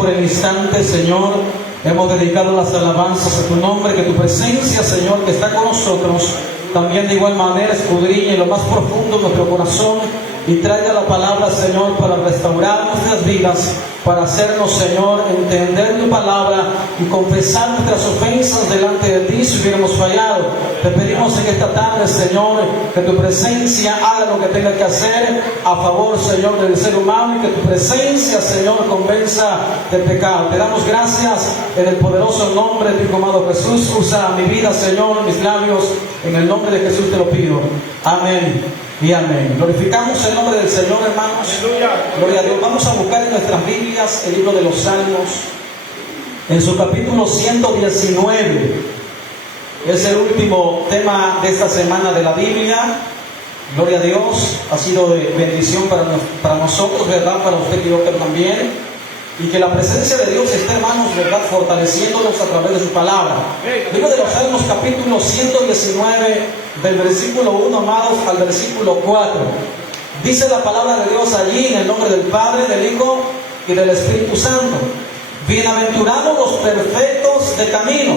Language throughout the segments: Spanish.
por el instante, Señor. Hemos dedicado las alabanzas a tu nombre, que tu presencia, Señor, que está con nosotros, también de igual manera escudriñe lo más profundo de nuestro corazón y traiga la palabra, Señor, para restaurar nuestras vidas, para hacernos, Señor, entender tu palabra y confesar nuestras ofensas delante de ti si hubiéramos fallado. Te pedimos en esta tarde, Señor, que tu presencia haga lo que tenga que hacer a favor, Señor, del ser humano, y que tu presencia, Señor, convenza del pecado. Te damos gracias en el poderoso nombre de tu amado Jesús. Usa mi vida, Señor, mis labios, en el nombre de Jesús te lo pido. Amén y amén. Glorificamos el nombre del Señor, hermanos. Gloria a Dios. Vamos a buscar en nuestras Biblias el libro de los Salmos, en su capítulo 119. Es el último tema de esta semana de la Biblia. Gloria a Dios. Ha sido de bendición para nosotros, ¿verdad? Para usted y yo también. Y que la presencia de Dios esté, hermanos, ¿verdad?, fortaleciéndonos a través de su palabra. Libro de los Salmos, capítulo 119, del versículo 1, amados, al versículo 4. Dice la palabra de Dios allí, en el nombre del Padre, del Hijo y del Espíritu Santo. Bienaventurados los perfectos de camino,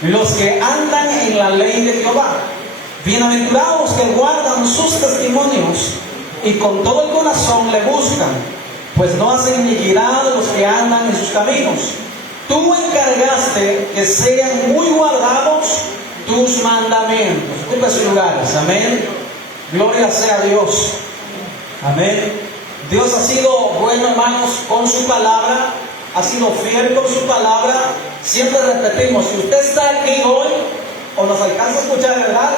los que andan en la ley de Jehová. Bienaventurados que guardan sus testimonios y con todo el corazón le buscan, pues no hacen iniquidad de los que andan en sus caminos. Tú encargaste que sean muy guardados tus mandamientos. Ocupa sus lugares. Amén. Gloria sea a Dios. Amén. Dios ha sido bueno, hermanos, con su palabra. Ha sido fiel con su palabra. Siempre repetimos, si usted está aquí hoy o nos alcanza a escuchar, ¿verdad?,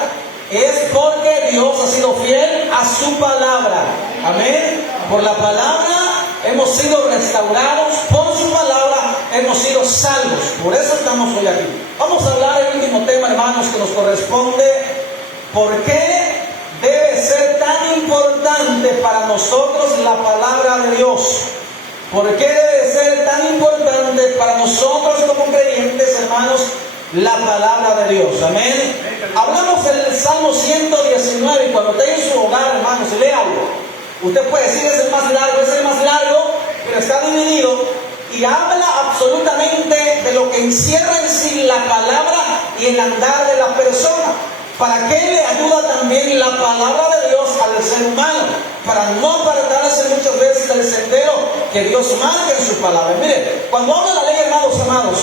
es porque Dios ha sido fiel a su palabra. Amén. Por la palabra hemos sido restaurados, por su palabra hemos sido salvos. Por eso estamos hoy aquí. Vamos a hablar del último tema, hermanos, que nos corresponde. ¿Por qué debe ser tan importante para nosotros la palabra de Dios? ¿Por qué debe ser tan importante para nosotros como creyentes, hermanos, la palabra de Dios? Amén. Hablamos del Salmo 119, y cuando esté en su hogar, hermanos, léalo. Usted puede decir, es el más largo, pero está dividido y habla absolutamente de lo que encierra en sí la palabra y el andar de la persona. ¿Para qué le ayuda también la palabra de Dios al ser humano? Para no apartarse muchas veces del sendero que Dios marca en su palabra. Mire, cuando habla la ley, hermanos amados,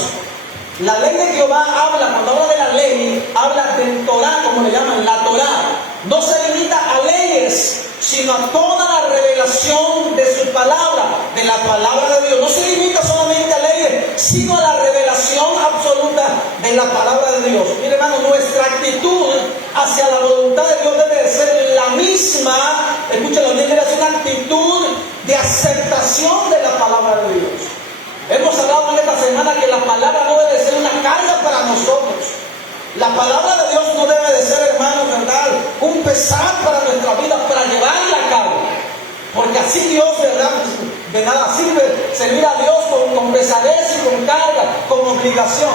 la ley de Jehová cuando habla de la ley, habla del Torah, como le llaman, la Torah. No se limita a leyes, sino a toda la revelación de su palabra, de la palabra de Dios. No se limita solamente a leyes, sino a la revelación absoluta de la palabra de Dios. Mire, hermano, nuestra actitud hacia la voluntad de Dios debe de ser la misma. Escúchalo bien, es una actitud de aceptación de la palabra de Dios. Hemos hablado en esta semana que la palabra no debe ser una carga para nosotros. La palabra de Dios no debe de ser, hermanos, ¿verdad?, un pesar para nuestra vida, para llevarla a cabo. Porque así Dios, ¿verdad?, de nada sirve servir a Dios con pesadez y con carga, con obligación.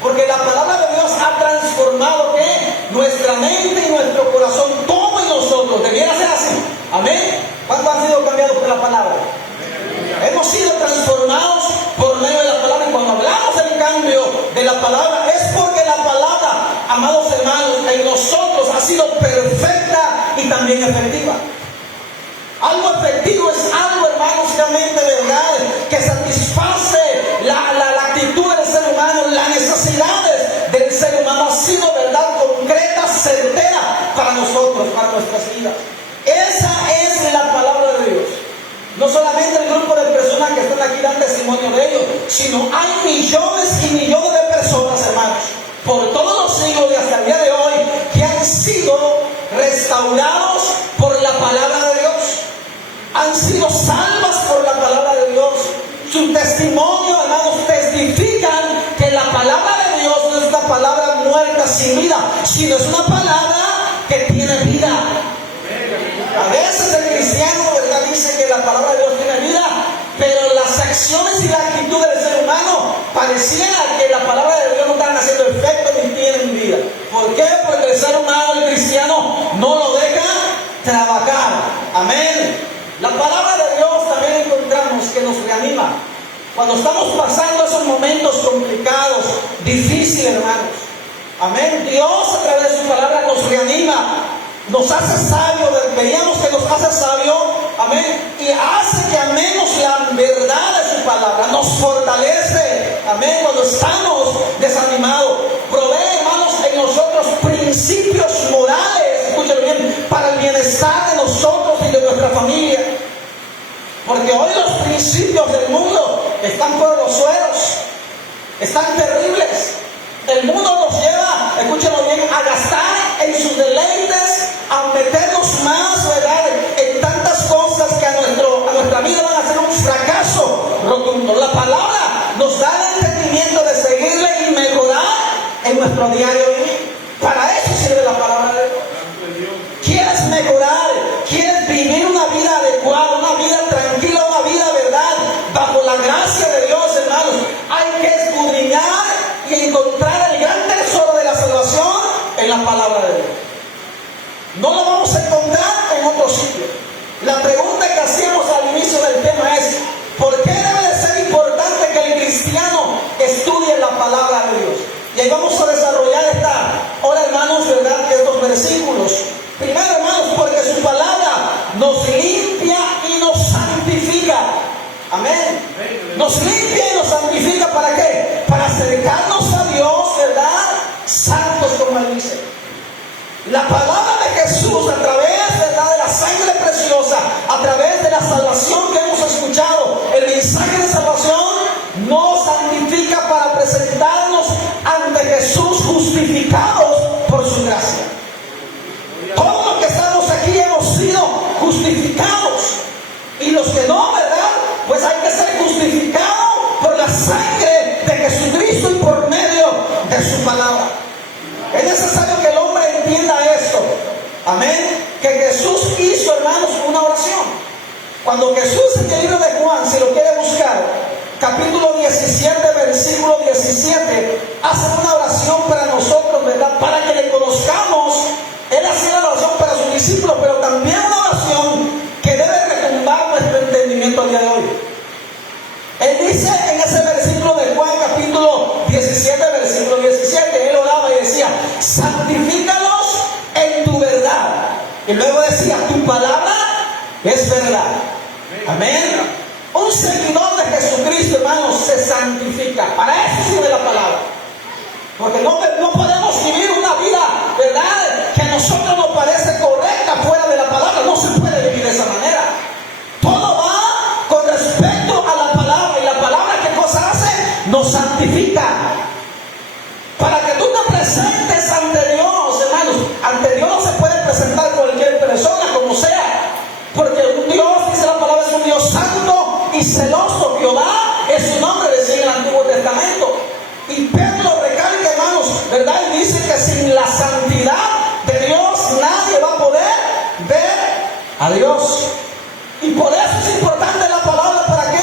Porque la palabra de Dios ha transformado, ¿qué?, nuestra mente y nuestro corazón, todo en nosotros. Debiera ser así. Amén. ¿Cuántos han sido cambiados por la palabra? Hemos sido transformados por medio de la palabra. Y cuando hablamos del cambio de la palabra, es porque la palabra, amados hermanos, en nosotros ha sido perfecta y también efectiva. Algo efectivo es algo, hermanos, realmente verdad, que satisface la actitud del ser humano, las necesidades del ser humano. Ha sido verdad concreta, certera para nosotros, para nuestras vidas. Esa es la palabra de Dios. No solamente el grupo de personas que están aquí dan testimonio de ello, sino hay millones y millones de personas, hermanos, por todos los siglos y hasta el día de hoy, que han sido restaurados por la palabra de Dios. Han sido salvas por la palabra de Dios. Su testimonio, hermanos, testifican que la palabra de Dios no es una palabra muerta sin vida, sino es una palabra que tiene vida. A veces el cristiano, ¿verdad?, dice que la palabra de Dios tiene vida, pero las acciones y la actitud del ser humano pareciera que la palabra de Dios no están haciendo efecto ni tienen vida. ¿Por qué? Porque el ser humano, el cristiano, no lo deja trabajar. Amén. La palabra de Dios también encontramos que nos reanima. Cuando estamos pasando esos momentos complicados, difíciles, hermanos. Amén. Dios a través de su palabra nos reanima, nos hace sabio, veíamos que nos hace sabio, amén, y hace que amemos la verdad de su palabra, nos fortalece, amén, cuando estamos desanimados, provee, hermanos, en nosotros principios morales, escúchalo bien, para el bienestar de nosotros y de nuestra familia, porque hoy los principios del mundo están por los suelos, están terribles. El mundo nos lleva, escúchenlo bien, a gastar en sus deleites, a meternos más, ¿verdad?, en tantas cosas que a nuestra vida van a ser un fracaso rotundo. La palabra nos da el entendimiento de seguirle y mejorar en nuestro diario vivir. Para eso sirve la palabra de Dios. ¿Quieres mejorar? ¿Quieres vivir una vida adecuada, una vida tranquila, una vida, ¿verdad?, bajo la gracia de Dios, hermanos? Hay que escudriñar y encontrar el gran tesoro de la salvación en la palabra de Dios. No lo vamos a encontrar en otro sitio. La pregunta que hacíamos al inicio del tema es: ¿por qué debe de ser importante que el cristiano estudie la palabra de Dios? Y ahí vamos a desarrollar esta hora, hermanos, ¿verdad?, estos versículos. Primero, hermanos, porque su palabra nos limpia y nos santifica. Amén. Nos limpia y nos santifica, ¿para qué? Para acercarnos a Dios, ¿verdad?, santos, como Él dice. La palabra de Jesús, a través, ¿verdad?, de la sangre preciosa, a través de la salvación que hemos escuchado, el mensaje de salvación, nos santifica para presentarnos ante Jesús justificados por su gracia. Todos los que estamos aquí hemos sido justificados, y los que no, ¿verdad?, pues hay que ser justificados por la sangre de Jesucristo y por medio de su palabra. Es necesario que el hombre entienda esto. Amén. Que Jesús hizo, hermanos, una oración. Cuando Jesús, en el libro de Juan, si lo quiere buscar, capítulo 17, versículo 17, hace una oración para nosotros, ¿verdad?, para que le conozcamos. Él hacía la oración para sus discípulos, pero también una oración que debe retumbar nuestro entendimiento a día de hoy. Él dice en ese versículo de Juan, capítulo 17, versículo 17, él oraba y decía: santifícalos en tu verdad. Y luego decía: tu palabra es verdad. Amén. Un seguidor de Jesucristo, hermanos, se santifica. Para eso sirve la palabra. Porque no podemos vivir una vida, ¿verdad?, que a nosotros nos parece correcta fuera de la palabra. No se puede vivir de esa manera. Todo va con respecto a la palabra. Y la palabra, ¿qué cosa hace? Nos santifica. Para que tú te presentes ante Dios, hermanos. Ante Dios no se puede presentar cualquier persona, como sea. Porque un Dios, dice la palabra, es un Dios santo y celoso. Jehová es su nombre, decía en el Antiguo Testamento. Y Pedro recalca, hermanos, ¿verdad?, y dice que sin la santidad de Dios nadie va a poder ver a Dios. Y por eso es importante la palabra. ¿Para qué?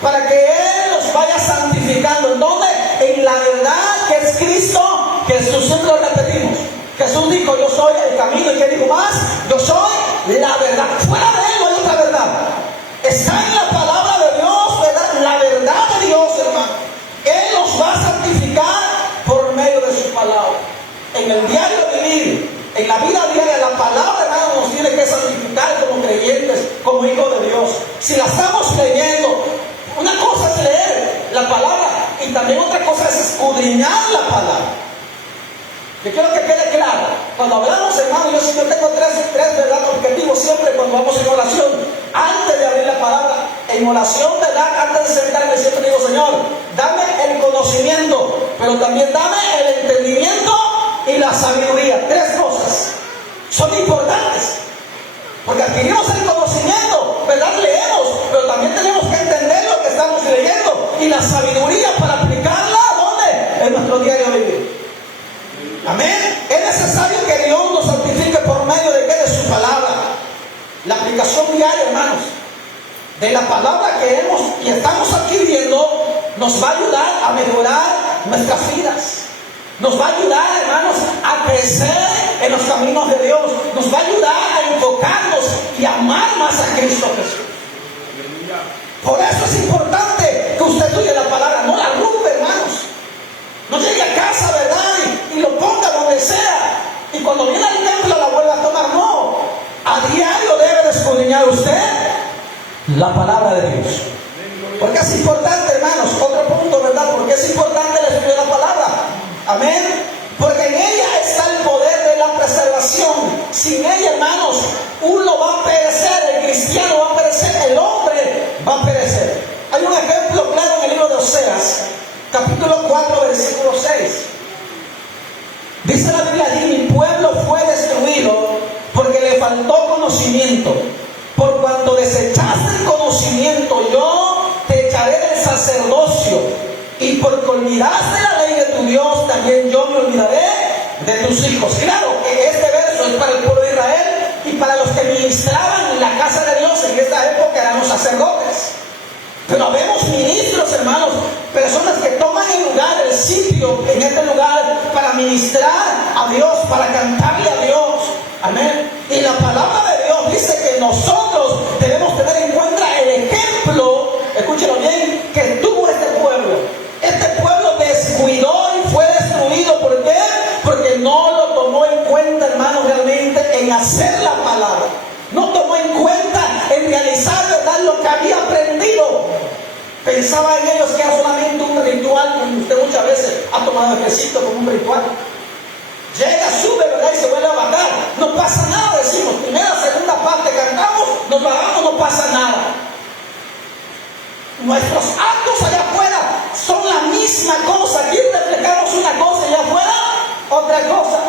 Para que Él nos vaya santificando. ¿En dónde? En la verdad que es Cristo. Jesús, siempre lo repetimos. Jesús dijo: yo soy el camino. ¿Y qué dijo más? Yo soy la verdad. Fuera de Él no hay otra verdad. Está en la palabra de Dios, ¿verdad?, la verdad de Dios, hermano. Él nos va a santificar por medio de su palabra. En el diario vivir, en la vida diaria, la palabra, hermano, nos tiene que santificar como creyentes, como hijos de Dios. Si la estamos leyendo, una cosa es leer la palabra y también otra cosa es escudriñar la palabra. Yo quiero que quede claro. Cuando hablamos, hermano, yo tengo tres ¿verdad?, objetivos siempre cuando vamos en oración. Antes de abrir la palabra, en oración, ¿verdad?, antes de sentarme, siempre digo: Señor, dame el conocimiento, pero también dame el entendimiento y la sabiduría. Tres cosas son importantes. Porque adquirimos el conocimiento, ¿verdad?, leemos, pero también tenemos que entender lo que estamos leyendo. Y la sabiduría para aplicarla, ¿dónde? En nuestro diario vivir. Amén. Es necesario que Dios nos santifique por medio de qué? De su palabra. La aplicación diaria, hermanos, de la palabra que hemos y estamos adquiriendo nos va a ayudar a mejorar nuestras vidas. Nos va a ayudar, hermanos, a crecer en los caminos de Dios. Nos va a ayudar a enfocarnos y amar más a Cristo Jesús. Por eso es importante que usted estudie la palabra, no la rompe, hermanos. No llegue a casa, ¿verdad? Y lo ponga donde sea. Y cuando viene al templo la vuelva a tomar. No. A diario debe de escudriñar usted la palabra de Dios. Porque es importante, hermanos. Otro punto, ¿verdad? Porque es importante el estudio de la palabra. Amén. Porque en ella está el poder de la preservación. Sin ella, hermanos, uno va a perecer. El cristiano va a perecer. El hombre va a perecer. Hay un ejemplo claro en el libro de Oseas, capítulo 4, versículo 6. Dice la Biblia allí: mi pueblo fue destruido porque le faltó conocimiento. Por cuanto desechaste el conocimiento, yo te echaré del sacerdocio. Y porque olvidaste la ley de tu Dios, también yo me olvidaré de tus hijos. Claro que este verso es para el pueblo de Israel y para los que ministraban en la casa de Dios en esta época eran los sacerdotes. Pero vemos ministros, hermanos, personas que toman el lugar, el sitio en este lugar para ministrar a Dios, para cantarle a Dios. Amén. Y la palabra de Dios dice que nosotros debemos tener en cuenta el ejemplo, escúchelo bien, que tuvo este pueblo. Este pueblo descuidó y fue destruido. ¿Por qué? Porque no lo tomó en cuenta, hermanos, realmente en hacer la palabra. No tomó en cuenta en realizar, ¿verdad?, lo que había aprendido. Pensaba en ellos que era solamente un ritual, como usted muchas veces ha tomado ejercicio como un ritual. Llega, sube, ¿verdad?, y se vuelve a bajar. No pasa nada, decimos. Primera, segunda parte cantamos, nos bajamos, no pasa nada. Nuestros actos allá afuera son la misma cosa. Aquí reflejamos una cosa y allá afuera otra cosa.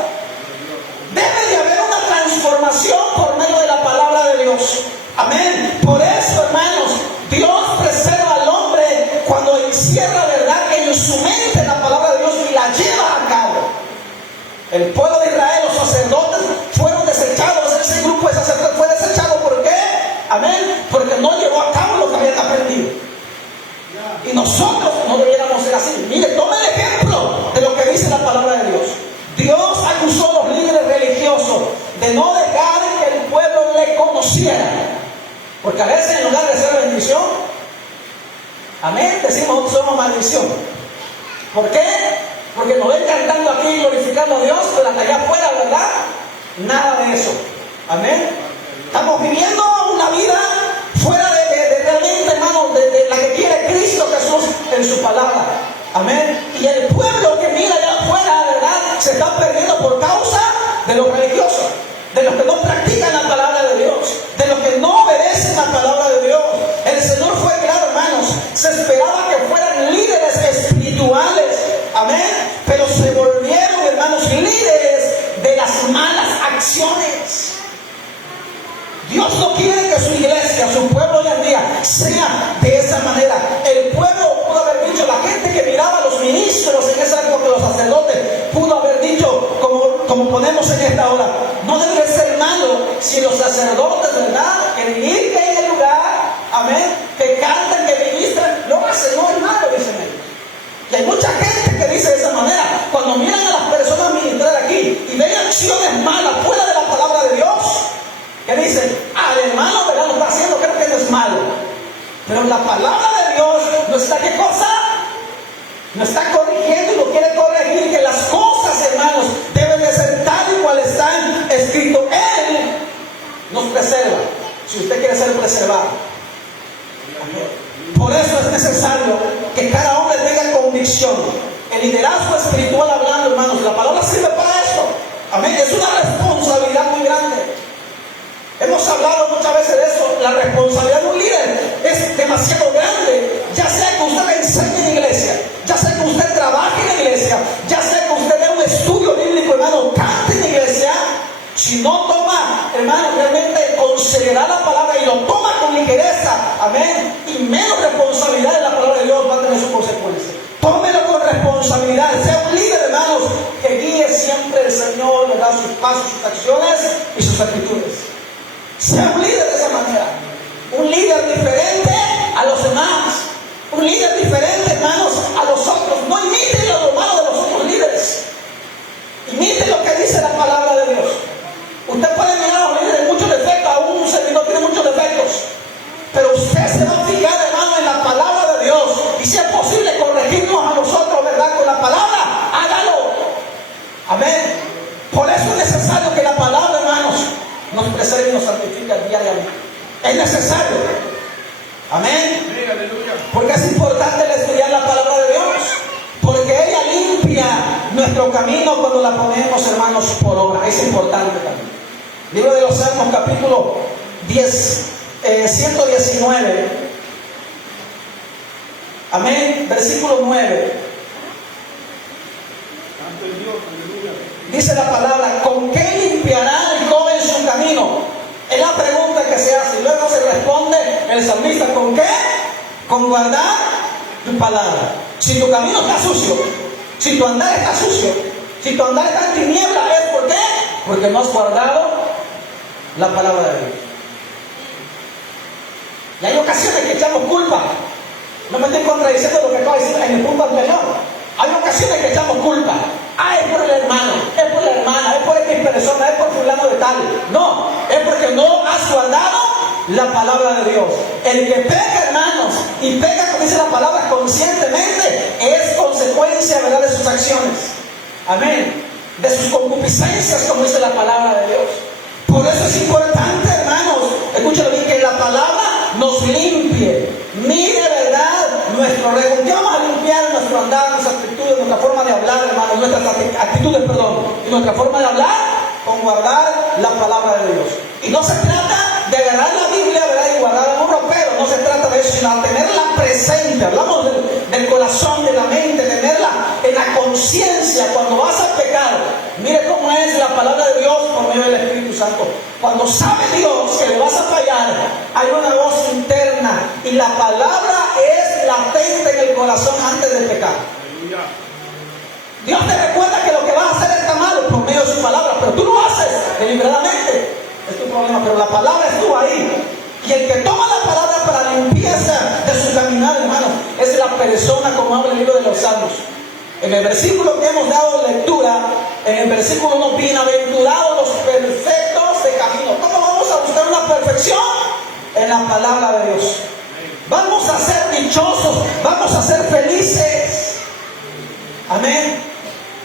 Debe de haber una transformación por medio de la palabra de Dios. Amén. Por eso, hermanos, Dios preserva al hombre cuando encierra, ¿verdad?, en su mente la palabra de Dios y la lleva a cabo. El pueblo de Israel, los sacerdotes, fueron desechados. Ese grupo de sacerdotes fue desechado. ¿Por qué? Amén. Porque no llevó a cabo lo que habían aprendido. Y nosotros no debiéramos ser así. Mire, tome el ejemplo de lo que dice la palabra de Dios. Dios acusó a los líderes religiosos de no dejar que el pueblo le conociera. Porque a veces en lugar de ser bendición, amén, decimos que somos maldición. ¿Por qué? Porque nos ven cantando aquí, glorificando a Dios, pero hasta allá afuera, ¿verdad? Nada de eso. Amén. Estamos viviendo una vida fuera de realmente, hermanos, de la que quiere Cristo Jesús en su palabra. Amén. Y el pueblo que mira allá afuera, ¿verdad?, se está perdiendo por causa de los religiosos, de los que no practican la palabra de Dios, de los que no obedecen la palabra de Dios. El Señor fue claro, hermanos. Se esperaba que fueran líderes espirituales. Amén. Pero se volvieron, hermanos, líderes de las malas acciones. Dios no quiere que su iglesia, su pueblo hoy en día, sea de esa manera. El pueblo pudo haber dicho, la gente que miraba a los ministros en esa época, los sacerdotes, pudo haber dicho, como ponemos en esta hora, no debe ser malo si los sacerdotes, ¿verdad?, que dirigen el lugar, amén, que cantan, que ministran, lo hacen, no es malo, dicen ellos. Y hay mucha gente que dice de esa manera. Cuando miran a las personas ministrar aquí y ven acciones malas fuera de la palabra de Dios, que dicen, el hermano, ¿verdad?, lo está haciendo, creo que no es malo. Pero la palabra de Dios no está, ¿qué cosa? No está corrigiendo y lo quiere corregir, que las cosas, hermanos, deben de ser tal y cual están escrito. Él nos preserva, si usted quiere ser preservado. Por eso es necesario que cada hombre tenga convicción. El liderazgo espiritual hablando, hermanos, la palabra sirve para eso. Amén. Es una responsabilidad muy grande. Hemos hablado muchas veces de eso. La responsabilidad de un líder es demasiado grande. Ya sea que usted enseñe en la iglesia, ya sea que usted trabaje en la iglesia, ya sea que usted dé un estudio bíblico, hermano, cante en la iglesia. Si no toma, hermano, realmente considerar la palabra y lo toma con ligereza, amén, y menos responsabilidad en la palabra de Dios, va a tener su consecuencia. Tómelo con responsabilidad. Sea un líder, hermanos, que guíe siempre el Señor, le da sus pasos, sus acciones y sus actitudes. Sea un líder de esa manera. Un líder diferente a los demás. Un líder diferente, hermanos, a los otros. No imiten lo malo de los otros líderes. Imiten lo que dice la palabra de Dios. Usted puede mirar a los líderes de muchos defectos, aún un servidor tiene muchos defectos. Pero usted se va a fijar, hermano, en la palabra de Dios. Y si posible corregirnos a nosotros, ¿verdad? Con la palabra, hágalo. Amén. Por eso es necesario que la palabra, hermanos, nos preserve y nos santifique diariamente. Es necesario. Amén. Porque es importante el estudiar la palabra de Dios. Porque ella limpia nuestro camino cuando la ponemos, hermanos, por obra. Es importante también. Libro de los Salmos, capítulo 119. Amén. Versículo 9. Dice la palabra: ¿con qué limpiará el joven su camino? Es la pregunta que se hace. Y luego se responde el salmista: ¿con qué? Con guardar tu palabra. Si tu camino está sucio, si tu andar está sucio, si tu andar está en tiniebla, ¿es por qué? Porque no has guardado la palabra de Dios. Y hay ocasiones que echamos culpa. No me estoy contradiciendo lo que acabo de decir en el punto anterior. Hay ocasiones que echamos culpa. Ah, es por el hermano, es por la hermana, es por X persona, es por fulano de tal. No, es porque no has guardado la palabra de Dios. El que peca, hermanos, y peca, como dice la palabra, conscientemente, es consecuencia, ¿verdad?, de sus acciones. Amén. De sus concupiscencias, como dice la palabra de Dios. Por eso es importante, hermanos, escúchalo bien, que la palabra nos limpie. Mire, ¿verdad?, nuestro rego. ¿Qué vamos a limpiar? Nuestro andar, nuestras actitudes, nuestra forma de hablar, hermanos, nuestras actitudes, y nuestra forma de hablar, con guardar la palabra de Dios. Y no se trata de agarrar la Biblia, ¿verdad?, y guardarla en un ropero. No se trata de eso, sino de tenerla presente. Hablamos del corazón, de la mente, tenerla en la conciencia cuando vas a pecar. Mire cómo es la palabra de Dios por medio del Espíritu Santo. Cuando sabe Dios que le vas a fallar, hay una voz interna y la palabra es latente en el corazón antes de pecar. Dios te recuerda que lo que vas a hacer está mal por medio de su palabra, pero tú lo haces deliberadamente. Es tu problema, pero la palabra estuvo ahí. Y el que toma la palabra para la limpieza de su caminar, hermanos, es la persona, como habla el libro de los Salmos. En el versículo que hemos dado lectura, en el versículo 1, bienaventurados los perfectos de camino. ¿Cómo vamos a buscar una perfección? En la palabra de Dios. Vamos a ser dichosos, vamos a ser felices. Amén.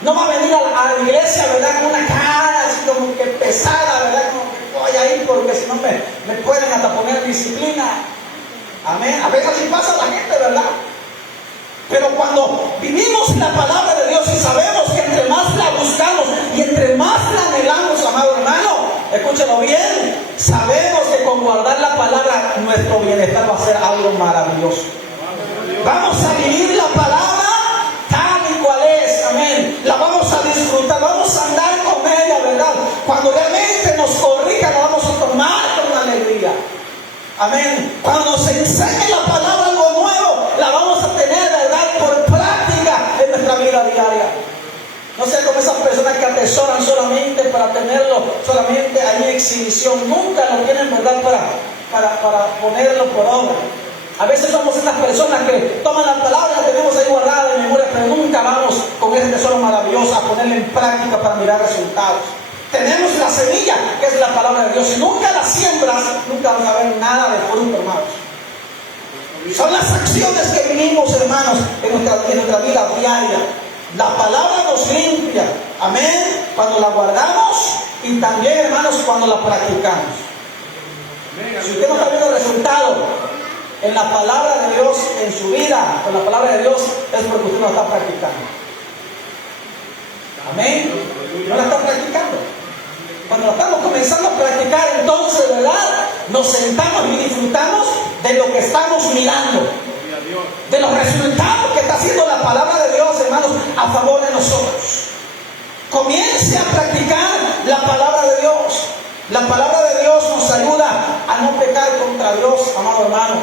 No va a venir a la iglesia, ¿verdad?, con una cara así como que pesada, ¿verdad?, como que voy a ir porque si no me pueden hasta poner disciplina. Amén. A veces así pasa la gente, ¿verdad? Pero cuando vivimos en la palabra de Dios y sabemos que entre más la buscamos y entre más la anhelamos, amado hermano, escúchalo bien, sabemos que con guardar la palabra nuestro bienestar va a ser algo maravilloso. Vamos a vivir la palabra tal y cual es, amén. La vamos a disfrutar, vamos a andar con ella, ¿verdad? Cuando realmente nos corrija, la vamos a tomar con alegría. Amén. Cuando nos enseñe la palabra algo nuevo, la vamos a tener, ¿verdad?, por práctica en nuestra vida diaria. No sea como esas personas que atesoran solamente para tenerlo, solamente ahí en exhibición. Nunca lo tienen, ¿verdad?, para ponerlo por obra. A veces somos esas personas que toman la palabra, la tenemos ahí guardada en memoria, pero nunca vamos con ese tesoro maravilloso a ponerla en práctica para mirar resultados. Tenemos la semilla, que es la palabra de Dios. Si nunca la siembras, nunca vas a ver nada de fruto, hermanos. Son las acciones que vivimos, hermanos, en nuestra vida diaria. La palabra nos limpia, amén, cuando la guardamos y también, hermanos, cuando la practicamos. Si usted no está viendo resultados en la palabra de Dios, en su vida, con la palabra de Dios, es porque usted no la está practicando. Amén. No la está practicando. Cuando la estamos comenzando a practicar, entonces, ¿verdad?, nos sentamos y disfrutamos de lo que estamos mirando, de los resultados que está haciendo la palabra de Dios, hermanos, a favor de nosotros. Comience a practicar la palabra de Dios. La palabra de Dios nos ayuda a no pecar contra Dios, amado hermano.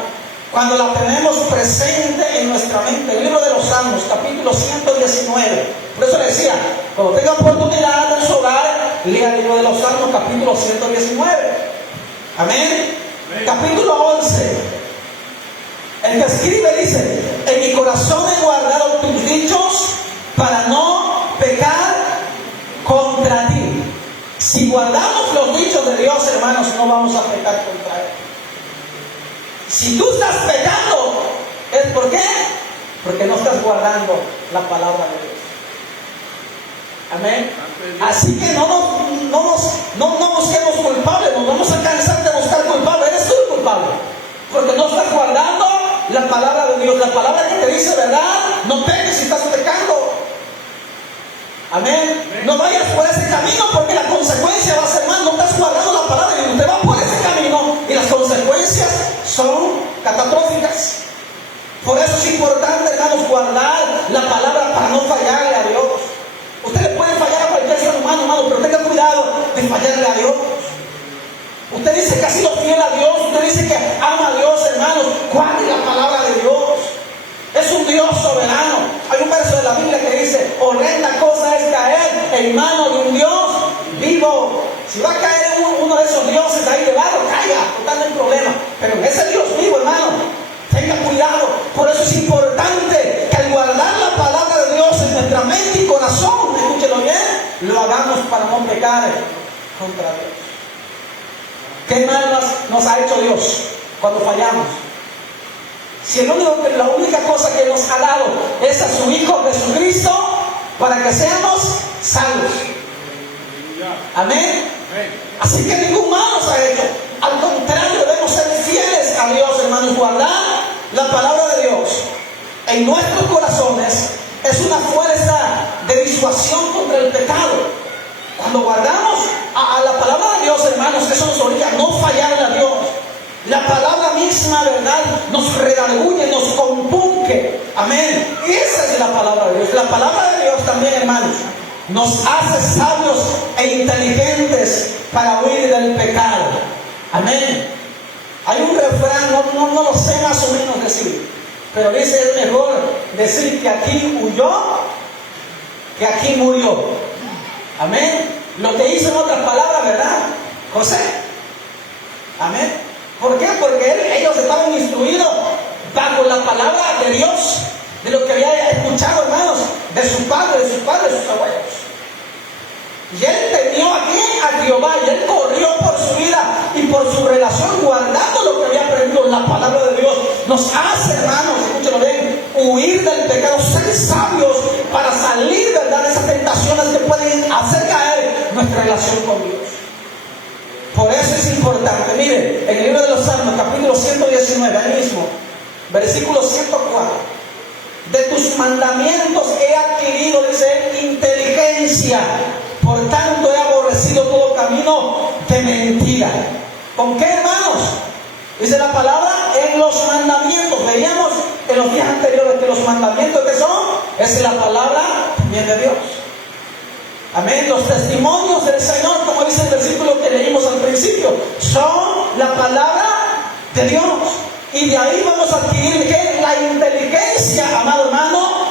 Cuando la tenemos presente en nuestra mente. El libro de los Salmos, capítulo 119. Por eso le decía, cuando tenga oportunidad en su hogar, lea el libro de los Salmos, capítulo 119. Amén. Capítulo 11. El que escribe dice: en mi corazón he guardado tus dichos para no pecar contra ti. Si guardamos los dichos de Dios, hermanos, no vamos a pecar contra Él. Si tú estás pecando, ¿es por qué? porque no estás guardando la palabra de Dios. Amén. Así que no busquemos culpables, nos vamos a cansar de buscar culpables. Eres tú el culpable, porque no estás guardando la palabra de Dios. La palabra que te dice verdad, no peques si estás pecando. Amén. No vayas por ese camino, porque la consecuencia va a ser mal. No estás guardando la palabra de Dios. Usted va por ese camino y las consecuencias son catastróficas. Por eso es importante, hermanos, guardar la palabra para no fallarle a Dios. Usted le puede fallar a cualquier ser humano, hermano, pero tenga cuidado de fallarle a Dios. Usted dice que ha sido fiel a Dios, usted dice que ama a Dios, hermanos. Guarde la palabra de Dios. Es un Dios soberano. Hay un verso de la Biblia que dice: horrenda cosa es caer en manos de un Dios vivo. Si va a caer en uno de esos dioses ahí de barro, caiga, total, no hay problema. Pero en ese Dios vivo, hermano, tenga cuidado. Por eso es importante que al guardar la palabra de Dios en nuestra mente y corazón, escúchelo bien, lo hagamos para no pecar contra Dios. ¿Qué mal nos ha hecho Dios cuando fallamos? Si la única cosa que nos ha dado es a su Hijo Jesucristo para que seamos salvos. Amén. Así que ningún mal nos ha hecho. Al contrario, debemos ser fieles a Dios, hermanos. Guardar la palabra de Dios en nuestros corazones es una fuerza de disuasión contra el pecado. Cuando guardamos a la palabra de Dios, hermanos, eso nos obliga a no fallarle a Dios. La palabra misma, ¿verdad?, nos redarguye, nos compunge. Amén. Esa es la palabra de Dios. La palabra de Dios también, hermanos, nos hace sabios e inteligentes para huir del pecado. Amén. Hay un refrán, no lo sé más o menos decir, pero dice: es mejor decir que aquí huyó que aquí murió. Amén. Lo que hizo en otras palabras, ¿verdad, José? Amén. ¿Por qué? Porque ellos estaban instruidos bajo la palabra de Dios, de lo que había escuchado, hermanos, de sus padres, sus abuelos. Y él temió aquí a Jehová, y él corrió por su vida y por su relación, guardando lo que había aprendido. La palabra de Dios nos hace, hermanos, escúchalo bien, huir del pecado, ser sabios para salir, ¿verdad?, de esas tentaciones que pueden hacer caer nuestra relación con Dios. Por eso es importante. Mire, en el libro de los Salmos, capítulo 119, ahí mismo, versículo 104: de tus mandamientos he adquirido, dice, inteligencia, por tanto he aborrecido todo camino de mentira. ¿Con qué, hermanos? Dice la palabra: en los mandamientos. Veíamos en los días anteriores que los mandamientos que son, es la palabra también de Dios. Amén. Los testimonios del Señor, como dice el versículo que leímos al principio, son la palabra de Dios. Y de ahí vamos a adquirir ¿qué? La inteligencia, amado hermano,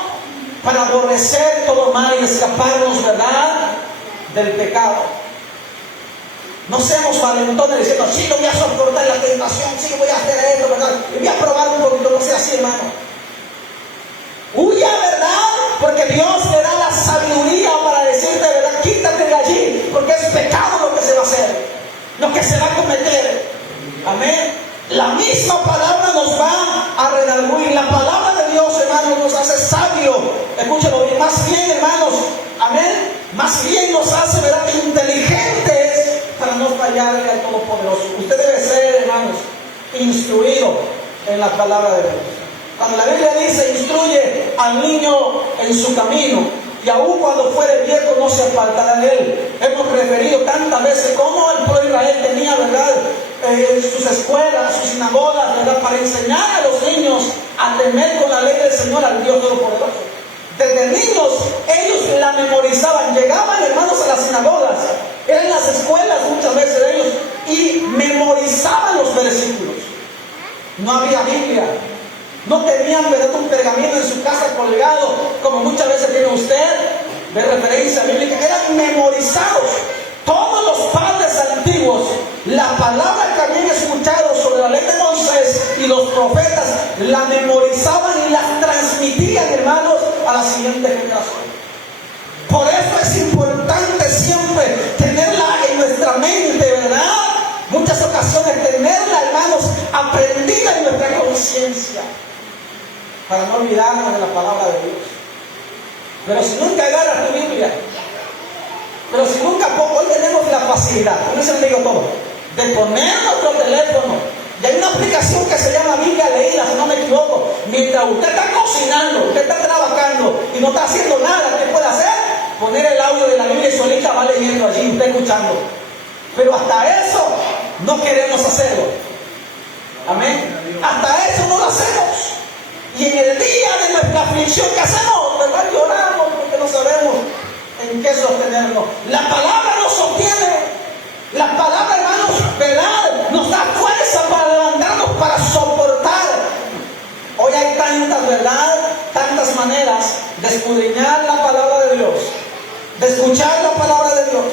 para aborrecer todo mal y escaparnos, ¿verdad?, del pecado. No seamos valentones diciendo: sí, yo voy a soportar la tentación, sí, voy a hacer esto, ¿verdad?, y voy a probar un poquito. No sea así, hermano. Huya, ¿verdad?, porque Dios te da la sabiduría para decirte, ¿verdad?, quítate de allí, porque es pecado lo que se va a hacer, lo que se va a cometer. Amén. La misma palabra nos va a redarguir. La palabra de Dios, hermanos, nos hace sabios. Escúchalo bien. Más bien, hermanos, amén, más bien nos hace, ¿verdad?, inteligentes para no fallarle al Todopoderoso. Usted debe ser, hermanos, instruido en la palabra de Dios. Cuando la Biblia dice: instruye al niño en su camino, y aun cuando fuere viejo no se apartará de él. Hemos referido tantas veces cómo el pueblo de Israel tenía, ¿verdad?, sus escuelas, sus sinagogas, ¿verdad?, para enseñar a los niños a temer con la ley del Señor al Dios Todopoderoso. Desde niños ellos la memorizaban, llegaban, hermanos, a las sinagogas, eran las escuelas muchas veces de ellos, y memorizaban los versículos. No había Biblia. No tenían, ¿verdad?, un pergamino en su casa colgado, como muchas veces tiene usted, de referencia bíblica. Eran memorizados. Todos los padres antiguos, la palabra que habían escuchado sobre la ley de Moisés y los profetas, la memorizaban y la transmitían, hermanos, a la siguiente generación. Por eso es importante siempre tenerla en nuestra mente, ¿verdad? Muchas ocasiones tenerla, hermanos, aprendida en nuestra conciencia. para no olvidarnos de la palabra de Dios. Pero si nunca agarras tu Biblia, pero si nunca, hoy tenemos la facilidad, no se lo digo todo, de poner nuestro teléfono, y hay una aplicación que se llama Biblia Leída, si no me equivoco, mientras usted está cocinando, usted está trabajando y no está haciendo nada, ¿qué puede hacer? Poner el audio de la Biblia y solita va leyendo allí, usted escuchando. Pero hasta eso no queremos hacerlo. Amén. Hasta eso no lo hacemos. Y en el día de nuestra aflicción, ¿qué hacemos? ¿Verdad? Lloramos porque no sabemos en qué sostenernos. La palabra nos sostiene. La palabra, hermanos, ¿verdad? Nos da fuerza para levantarnos, para soportar. Hoy hay tantas, ¿verdad? Tantas maneras de escudriñar la palabra de Dios, de escuchar la palabra de Dios.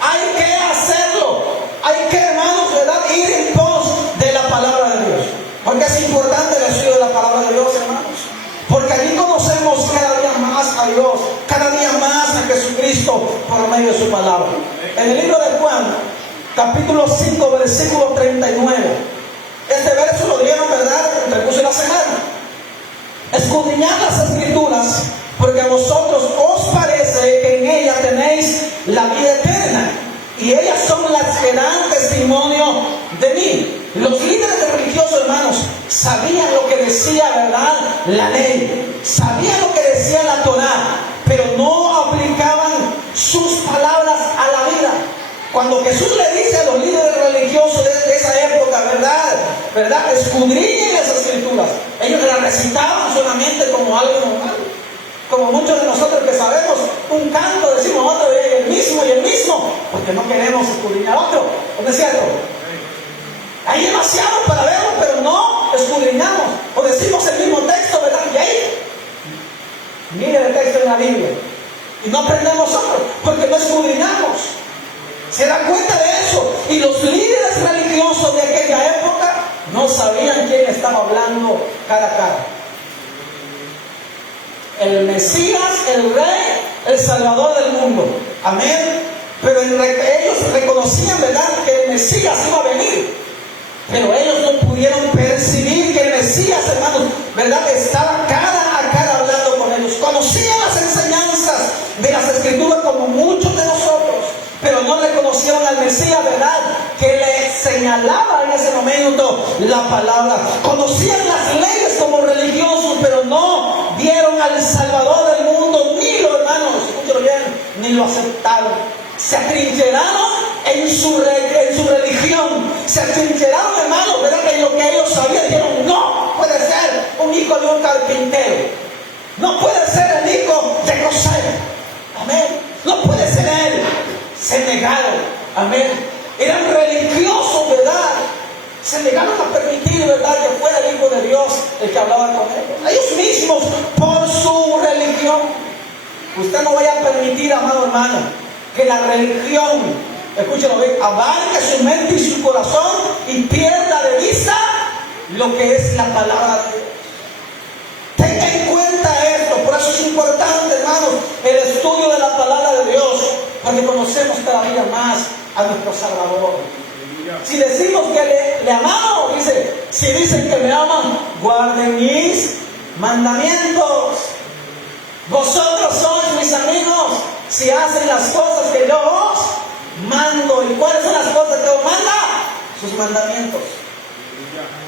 Hay que hacerlo. Hay que, hermanos, ¿verdad? Ir en pos de la palabra de Dios. Porque es importante el estudio de la palabra de Dios, hermanos. Porque allí conocemos cada día más a Dios, cada día más a Jesucristo por medio de su palabra. En el libro de Juan, capítulo 5, versículo 39. Este verso lo dieron, ¿verdad?, en el transcurso de la semana. Escudriñad las Escrituras, porque a vosotros os parece que en ellas tenéis la vida eterna, y ellas son las que dan testimonio de mí. Los líderes religiosos, hermanos, sabían lo que decía, ¿verdad?, la ley, sabían lo que decía la Torá, pero no aplicaban sus palabras a la vida. Cuando Jesús le dice a los líderes religiosos de esa época, ¿verdad? Escudriñen las Escrituras, ellos las recitaban solamente como algo normal. Como muchos de nosotros que sabemos un canto, decimos otro, y el mismo, porque no queremos escudriñar otro. ¿No es cierto? Hay demasiado para verlo, pero no escudriñamos. O decimos el mismo texto, ¿verdad? Y ahí, mire el texto en la Biblia. Y no aprendemos otro, porque no escudriñamos. ¿Se dan cuenta de eso? Y los líderes religiosos de aquella época no sabían quién estaba hablando cara a cara. El Mesías, el Rey, el Salvador del mundo. Amén. Pero ellos reconocían, ¿verdad?, que el Mesías iba a venir. Pero ellos no pudieron percibir que el Mesías, hermanos, ¿verdad?, estaba cara a cara hablando con ellos. Conocían las enseñanzas de las Escrituras como muchos de nosotros, pero no reconocieron al Mesías, ¿verdad?, que le señalaba en ese momento la palabra. Conocían las leyes como religiosos, pero no vieron al Salvador del mundo, ni lo, hermanos, escúchalo bien, ni lo aceptaron. Se atrincheraron en su religión, se atrincheraron, hermanos, ¿verdad?, en lo que ellos sabían. Dijeron, no puede ser un hijo de un carpintero, no puede ser el hijo de José, amén, no puede ser él. Se negaron, amén. Eran religiosos, ¿verdad? Se negaron a permitir, ¿verdad?, que fuera el Hijo de Dios el que hablaba con ellos. Ellos mismos, por su religión. Usted no vaya a permitir, amado hermano, que la religión, escúchalo bien, abarque su mente y su corazón y pierda de vista lo que es la palabra de Dios. Tenga en cuenta esto. Por eso es importante, hermanos, el estudio de la palabra de Dios, porque conocemos cada día más a nuestro Salvador. Si decimos que le amamos, dice, si dicen que me aman, guarden mis mandamientos. Vosotros sois mis amigos si hacen las cosas que yo os mando. ¿Y cuáles son las cosas que os manda? Sus mandamientos.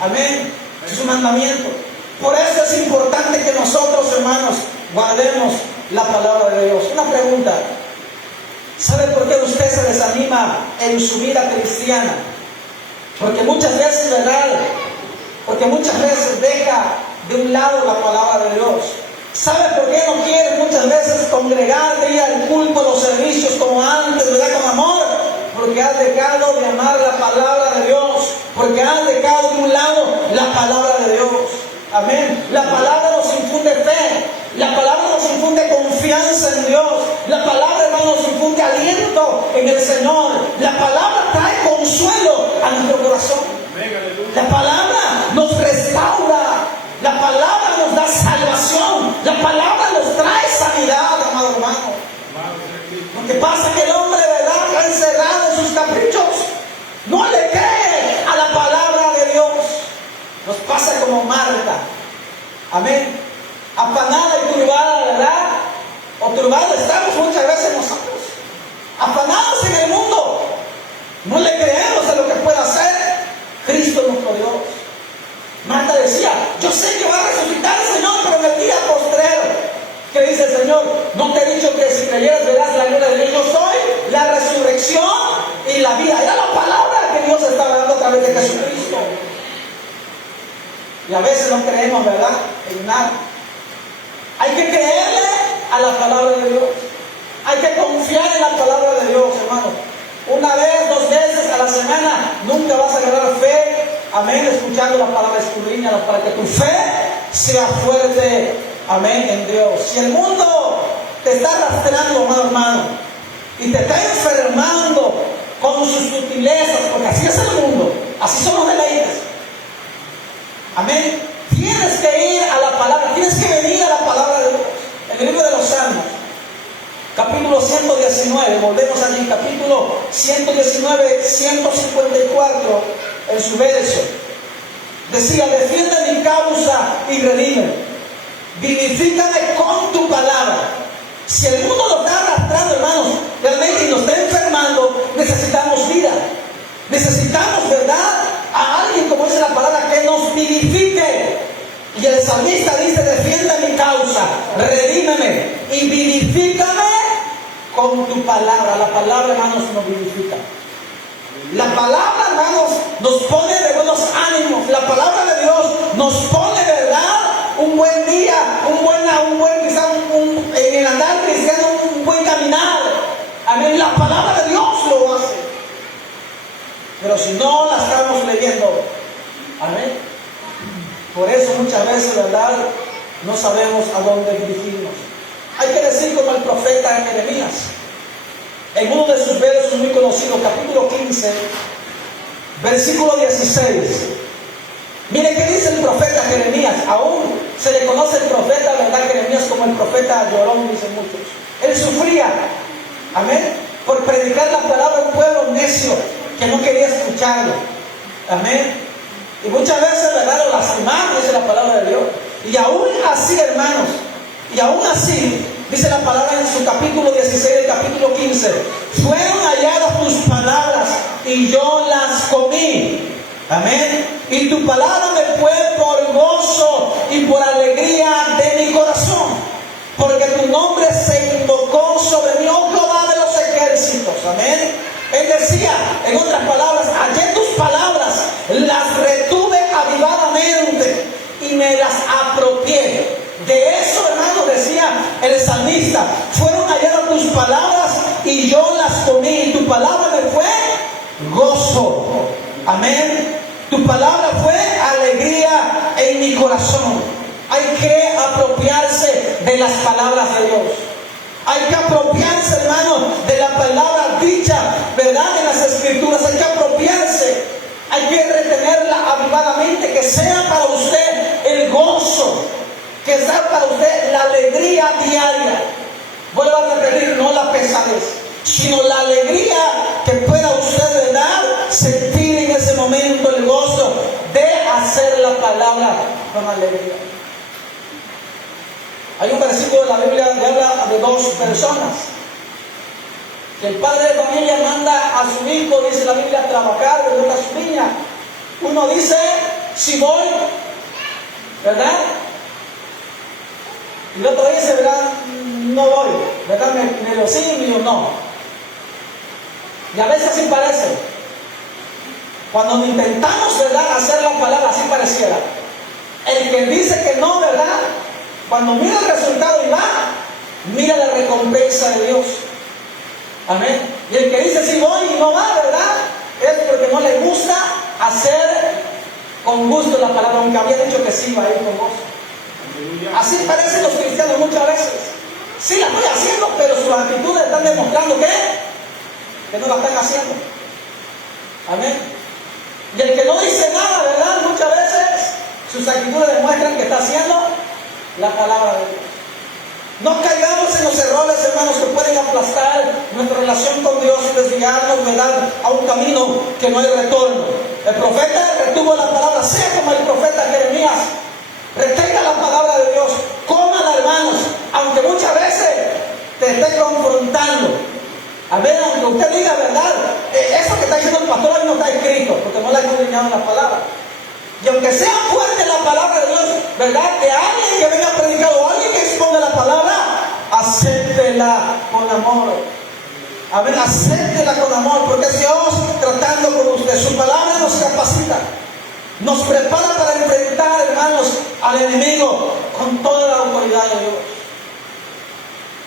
Amén. Sus mandamientos. Por eso es importante que nosotros, hermanos, guardemos la palabra de Dios. Una pregunta. ¿Sabe por qué usted se desanima en su vida cristiana? Porque muchas veces, ¿verdad?, porque muchas veces deja de un lado la palabra de Dios. ¿Sabe por qué no quiere muchas veces congregarte, ir al culto, a los servicios como antes, ¿verdad?, con amor? Porque has dejado de amar la palabra de Dios, porque has dejado de un lado la palabra de Dios. Amén. La palabra nos infunde fe, la palabra nos infunde confianza en Dios, la palabra, hermanos, nos infunde aliento en el Señor. La palabra trae consuelo a nuestro corazón. La palabra nos restaura, la palabra nos da salvación, la palabra nos trae sanidad, amado hermano. Lo que pasa es que el hombre, ¿verdad?, está encerrado en sus caprichos, no le cree a la palabra de Dios. Nos pasa como Marta, amén. creemos, ¿verdad? En nada. Hay que creerle a la palabra de Dios. Hay que confiar en la palabra de Dios, hermano. Una vez, 2 veces a la semana, nunca vas a ganar fe. Amén, escuchando la palabra, escudriñala para que tu fe sea fuerte. Amén, en Dios. Si el mundo te está arrastrando, hermano, y te está enfermando con sus sutilezas, porque así es el mundo, así son los deleites. Amén. Tienes que ir a la palabra, tienes que venir a la palabra de Dios. En el libro de los Salmos, capítulo 119, volvemos allí, capítulo 119, 154, en su verso. Decía: defiende mi causa y redime. Vivifícame con tu palabra. Si el mundo lo está arrastrando, hermanos, realmente, y nos está enfermando, necesitamos vida. Necesitamos, ¿verdad?, a alguien, como dice la palabra, que nos vivifique. Y el salmista dice: defiende mi causa, redímeme y vivifícame con tu palabra. La palabra, hermanos, nos vivifica. La palabra, hermanos, nos pone de buenos ánimos. La palabra de Dios nos pone, ¿verdad?, un buen día, en el andar cristiano, un buen caminar. Amén. La palabra de Dios lo hace. Pero si no la estamos leyendo, amén, por eso muchas veces, ¿verdad?, no sabemos a dónde dirigirnos. Hay que decir como el profeta Jeremías, en uno de sus versos muy conocidos, capítulo 15, versículo 16. Mire qué dice el profeta Jeremías. Aún se le conoce el profeta, ¿verdad?, Jeremías, como el profeta llorón, dicen muchos. Él sufría, amén, por predicar la palabra a un pueblo necio que no quería escucharlo. Amén. Y muchas veces, ¿verdad?, lo lastimaron, dice la palabra de Dios. Y aún así, hermanos, y aún así, dice la palabra en su capítulo 16, el capítulo 15: fueron halladas tus palabras y yo las comí. Amén. Y tu palabra me fue por gozo y por alegría de mi corazón, porque tu nombre se invocó sobre mí, oh Jehová de los ejércitos. Amén. Él decía, en otras palabras: hallé tus palabras, las retuve avivadamente y me las apropié. De eso, hermano, decía el salmista: fueron halladas tus palabras y yo las comí, y tu palabra me fue gozo. Amén. Tu palabra fue alegría en mi corazón. Hay que apropiarse de las palabras de Dios. Hay que apropiarse, hermano, de la palabra dicha, ¿verdad?, en las Escrituras. Hay que apropiarse. Hay que retenerla avivadamente, que sea para usted el gozo, que sea para usted la alegría diaria. Vuelvo a repetir, no la pesadez, sino la alegría que pueda usted, ¿verdad?, sentir en ese momento, el gozo de hacer la palabra con alegría. Hay un versículo de la Biblia que habla de 2 personas. Que el padre de familia manda a su hijo, dice la Biblia, a trabajar de una su viña. Uno dice: si voy, ¿verdad? Y el otro dice, ¿verdad?, no voy, ¿verdad? Me lo sí y yo no. Y a veces así parece. Cuando intentamos, ¿verdad?, hacer la palabra, así pareciera. El que dice que no, ¿verdad?, cuando mira el resultado y va, mira la recompensa de Dios. Amén. Y el que dice sí voy y no va, ¿verdad?, es porque no le gusta hacer con gusto la palabra, aunque había dicho que sí va a ir con gozo. Así parecen los cristianos muchas veces. Sí la estoy haciendo, pero sus actitudes están demostrando que no la están haciendo. Amén. Y el que no dice nada, ¿verdad?, muchas veces sus actitudes demuestran que está haciendo la palabra de Dios. No caigamos en los errores, hermanos, que pueden aplastar nuestra relación con Dios y desviarnos, ¿verdad?, a un camino que no hay retorno. El profeta retuvo la palabra, sea como el profeta Jeremías. Retenga la palabra de Dios, cómala, hermanos, aunque muchas veces te esté confrontando. A ver, aunque usted diga, ¿verdad?, eso que está diciendo el pastor ahí no está escrito, porque no la ha escudriñado en la palabra. Y aunque sea fuerte la palabra de Dios, ¿verdad?, de alguien que venga a predicar o alguien que exponga la palabra, acéptela con amor. A ver, acéptela con amor, porque es Dios tratando con usted. Su palabra nos capacita. nos prepara para enfrentar, hermanos, al enemigo con toda la autoridad de Dios.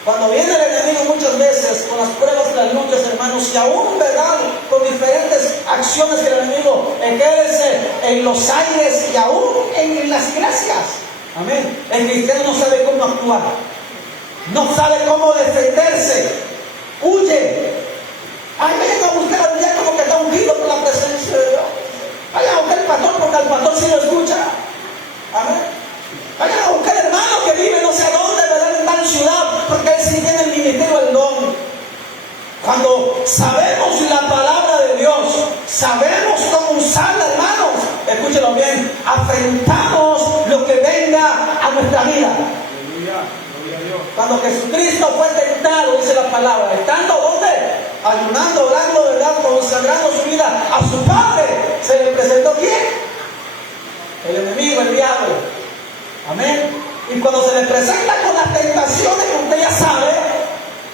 Cuando viene el enemigo muchas veces con las pruebas y las luchas, hermanos, y aún, ¿verdad?, con diferentes acciones que el enemigo ejerce en los aires y aún en las iglesias. Amén. El cristiano no sabe cómo actuar, no sabe cómo defenderse, huye. Ay, vayan a buscar al diácono que está ungido por la presencia de Dios. Vayan a buscar al pastor porque al pastor sí lo escucha. Amén. Vayan a buscar al hermano que vive no sé a dónde, ¿verdad?, en tal ciudad, porque él sí tiene el ministerio del don. Cuando sabemos la palabra de Dios, sabemos cómo usarla, hermanos, escúchenlo bien, afrontamos lo que venga a nuestra vida. Cuando Jesucristo fue tentado, dice la palabra, estando ¿dónde? Ayunando, orando, ¿verdad?, consagrando su vida a su Padre, se le presentó ¿quién? El enemigo, el diablo. Amén. Y cuando se le presenta con las tentaciones que usted ya sabe,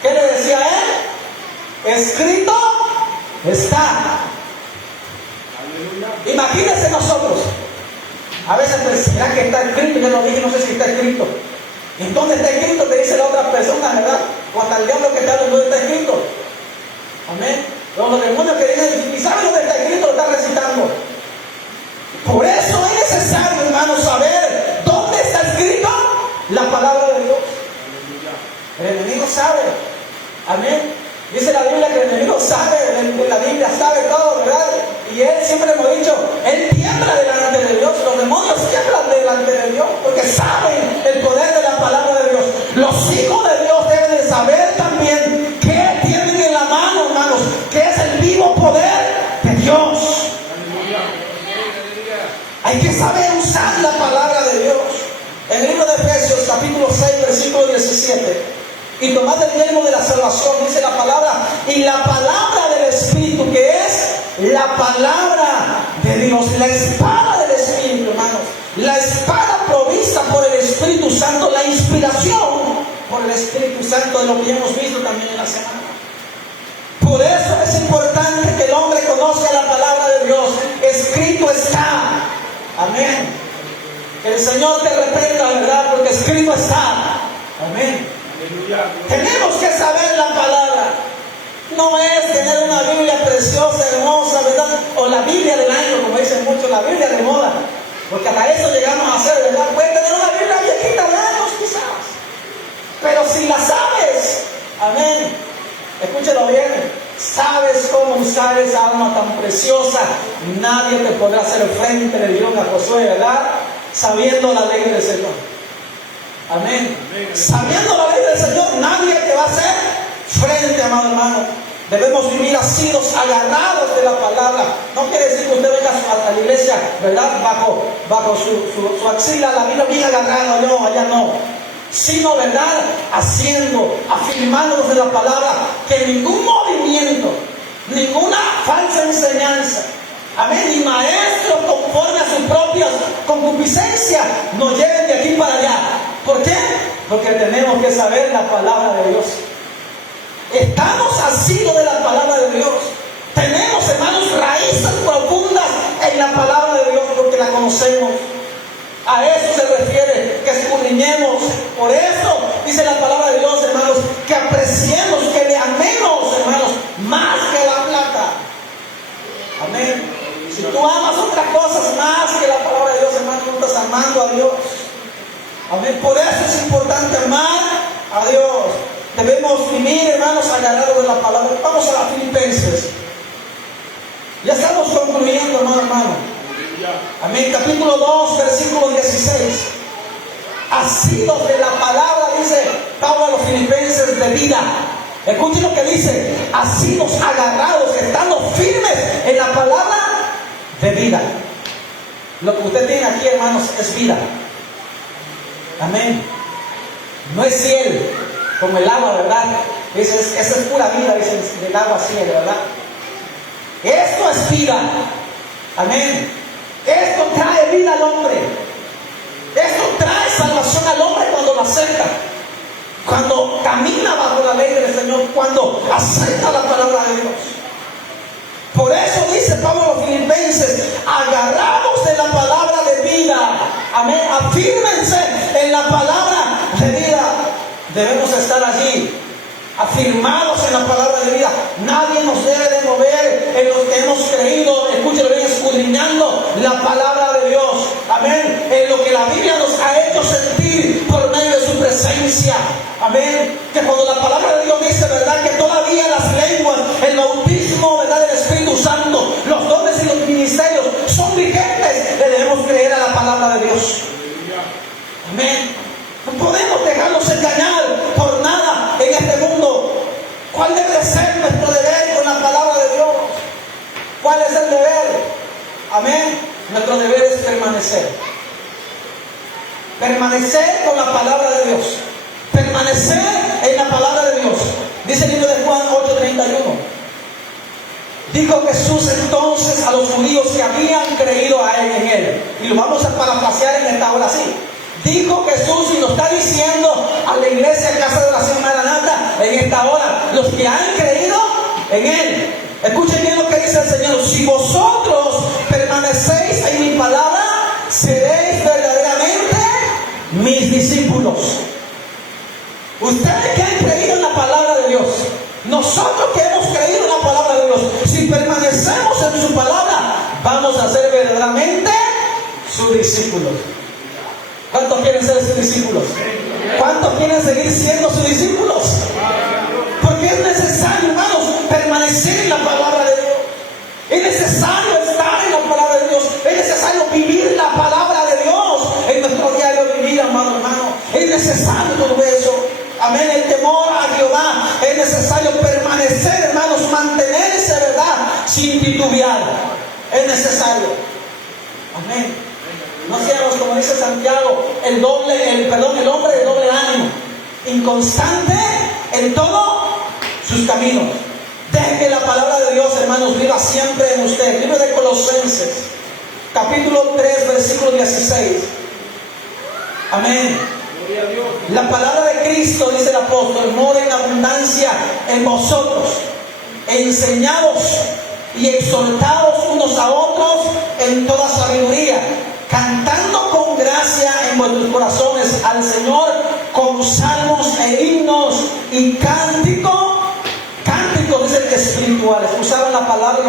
¿qué le decía a él? Escrito está. Aleluya. Imagínense nosotros. A veces pues, ¿será que está escrito? Yo no dije, no sé si está escrito. ¿Y dónde está escrito? Te dice la otra persona, ¿verdad? O hasta el diablo que te habla, ¿dónde está escrito? Amén. Los demonios que vienen, y saben dónde está escrito, lo están recitando. Por eso es necesario, hermanos, saber dónde está escrito la palabra de Dios. El enemigo sabe. Amén. Dice la Biblia que el enemigo sabe, la Biblia sabe todo, ¿verdad? Y él siempre hemos dicho, él tiembla delante de Dios. Los demonios tiemblan delante de Dios porque saben el poder de la palabra de Dios. Los hijos de Dios deben de saber también qué tienen en la mano, hermanos, que es el vivo poder de Dios. Hay que saber usar la palabra de Dios. En el libro de Efesios, capítulo 6, versículo 17. Y tomad el yelmo de la salvación, dice la palabra, y la palabra del Espíritu, que es la palabra de Dios, la espada del Espíritu, hermanos, la espada provista por el Espíritu Santo, la inspiración por el Espíritu Santo, de lo que ya hemos visto también en la semana. Por eso es importante que el hombre conozca la palabra de Dios. Escrito está. Amén. Que el Señor te reprenda, ¿verdad? Porque escrito está. Amén. Tenemos que saber la palabra. No es tener una Biblia preciosa, hermosa, ¿verdad? O la Biblia del año, como dicen muchos, la Biblia de moda. Porque hasta eso llegamos a hacer, ¿verdad? Puedes tener una Biblia viejita de años quizás, pero si la sabes, amén, escúchelo bien, sabes cómo usar esa alma tan preciosa, nadie te podrá hacer frente, le dieron a Josué, ¿verdad? Sabiendo la ley del Señor. Amén. Sabiendo la ley del Señor, nadie te va a hacer frente, amado hermano. Debemos vivir asidos, agarrados de la palabra. No quiere decir que usted venga a la iglesia, ¿verdad? Bajo su axila, la Biblia bien agarrada, no, allá no. Sino, ¿verdad? Haciendo, afirmándonos en la palabra, que ningún movimiento, ninguna falsa enseñanza, amén, ni maestros conforme a sus propias concupiscencias nos lleven de aquí para allá. ¿Por qué? Porque tenemos que saber la palabra de Dios. Estamos asidos de la palabra de Dios. Tenemos, hermanos, raíces profundas en la palabra de Dios porque la conocemos. A eso se refiere, que escudriñemos. Por eso dice la palabra de Dios, hermanos, que apreciemos, que le amemos, hermanos, más que la plata. Amén. Si tú amas otras cosas más que la palabra de Dios, hermano, no estás amando a Dios. Amén. Por eso es importante amar a Dios. Debemos vivir, hermanos, agarrados de la palabra. Vamos a Filipenses. Ya estamos concluyendo, hermano. Amén. Capítulo 2, versículo 16. Asidos de la palabra, dice Pablo a los Filipenses, de vida. Escuchen lo que dice. Asidos, agarrados, estando firmes en la palabra de vida. Lo que usted tiene aquí, hermanos, es vida. Amén. No es cielo, como el agua, ¿verdad? Esa es pura vida, dice del agua cielo, ¿verdad? Esto es vida. Amén. Esto trae vida al hombre. Esto trae salvación al hombre cuando lo acepta. Cuando camina bajo la ley del Señor, cuando acepta la palabra de Dios. Por eso dice Pablo a los Filipenses, agarrados de la Amén. Afírmense en la palabra de vida. Debemos estar allí, afirmados en la palabra de vida. Nadie nos debe de mover en lo que hemos creído. Escúchelo bien, escudriñando la palabra de Dios. Amén. En lo que la Biblia nos ha hecho sentir por medio de su presencia. Amén. Que cuando la palabra de Dios dice, verdad, que todavía las lenguas, el bautismo, verdad, del Espíritu Santo, los dones y los ministerios son vigentes, le debemos creer a la palabra de Dios. Amén. No podemos dejarnos engañar por nada en este mundo. ¿Cuál debe ser nuestro deber con la palabra de Dios? ¿Cuál es el deber? Amén. Nuestro deber es permanecer. Permanecer con la palabra de Dios. Permanecer en la palabra de Dios. Dice el libro de Juan 8:31. Dijo Jesús entonces a los judíos que habían creído a él en él. Y lo vamos a parafrasear en esta hora así. Dijo Jesús y lo está diciendo a la iglesia Casa de Oración Maranata en esta hora. Los que han creído en él. Escuchen bien lo que dice el Señor. Si vosotros permanecéis en mi palabra, seréis verdaderamente mis discípulos. Ustedes que han creído en la palabra de Dios, nosotros que hemos creído en la palabra de Dios, si permanecemos en su palabra, vamos a ser verdaderamente sus discípulos. ¿Cuántos quieren ser sus discípulos? ¿Cuántos quieren seguir siendo sus discípulos? Porque es necesario, hermanos, permanecer en la palabra de Dios. Es necesario estar en la palabra de Dios. Es necesario vivir la palabra de Dios en nuestro diario vivir, amado hermano. Es necesario todo eso. Amén. El temor a Jehová. Es necesario permanecer, hermanos, mantenerse, ¿verdad? Sin titubear. Es necesario. Amén. No seamos, como dice Santiago, el hombre de doble ánimo, inconstante en todos sus caminos. Deje que la palabra de Dios, hermanos, viva siempre en usted. Libro de Colosenses, capítulo 3, versículo 16. Amén. La palabra de Cristo, dice el apóstol, mora en abundancia en vosotros, enseñados y exhortados unos a otros en toda sabiduría, cantando con gracia en vuestros corazones al Señor con salmos e himnos y cánticos, dicen, espirituales. Usaban la palabra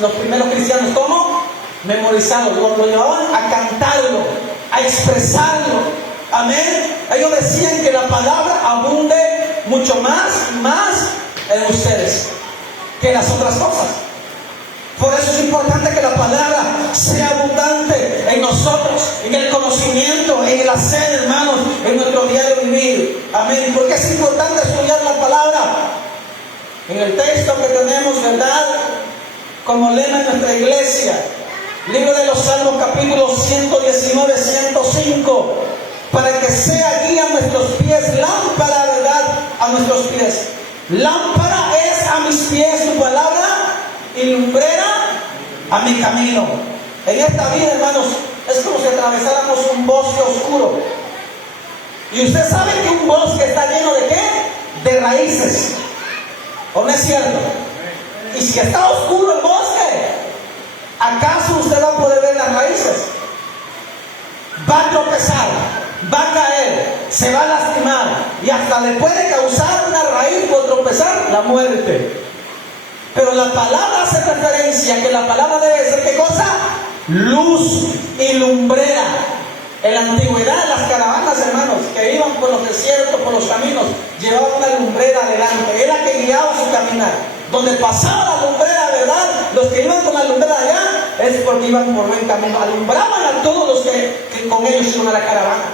los primeros cristianos, ¿cómo? Memorizarlo, lo llevaban a cantarlo, a expresarlo. Amén. Ellos decían que la palabra abunde mucho más en ustedes que las otras cosas. Por eso es importante que la palabra sea abundante en nosotros, en el conocimiento, en el hacer, hermanos, en nuestro diario vivir. Amén. ¿Y por qué es importante estudiar la palabra? En el texto que tenemos, ¿verdad?, como lema en nuestra iglesia, libro de los Salmos, capítulo 119, 105, para que sea guía a nuestros pies, lámpara, ¿verdad?, a nuestros pies. Lámpara es a mis pies tu palabra y lumbrera a mi camino. En esta vida, hermanos, es como si atravesáramos un bosque oscuro. Y usted sabe que un bosque está lleno de ¿qué? De raíces. ¿O no es cierto? Y si está oscuro el bosque, ¿acaso usted va a poder ver las raíces? Va a tropezar, va a caer, se va a lastimar y hasta le puede causar una raíz por tropezar la muerte. Pero la palabra hace referencia que la palabra debe ser ¿qué cosa? Luz y lumbrera. En la antigüedad las caravanas, hermanos, que iban por los desiertos, por los caminos, llevaban una lumbrera adelante, era que guiaba su caminar. Donde pasaba la lumbrera, ¿verdad? Los que iban con la lumbrera allá es porque iban por buen camino. Alumbraban a todos los que con ellos iban a la caravana.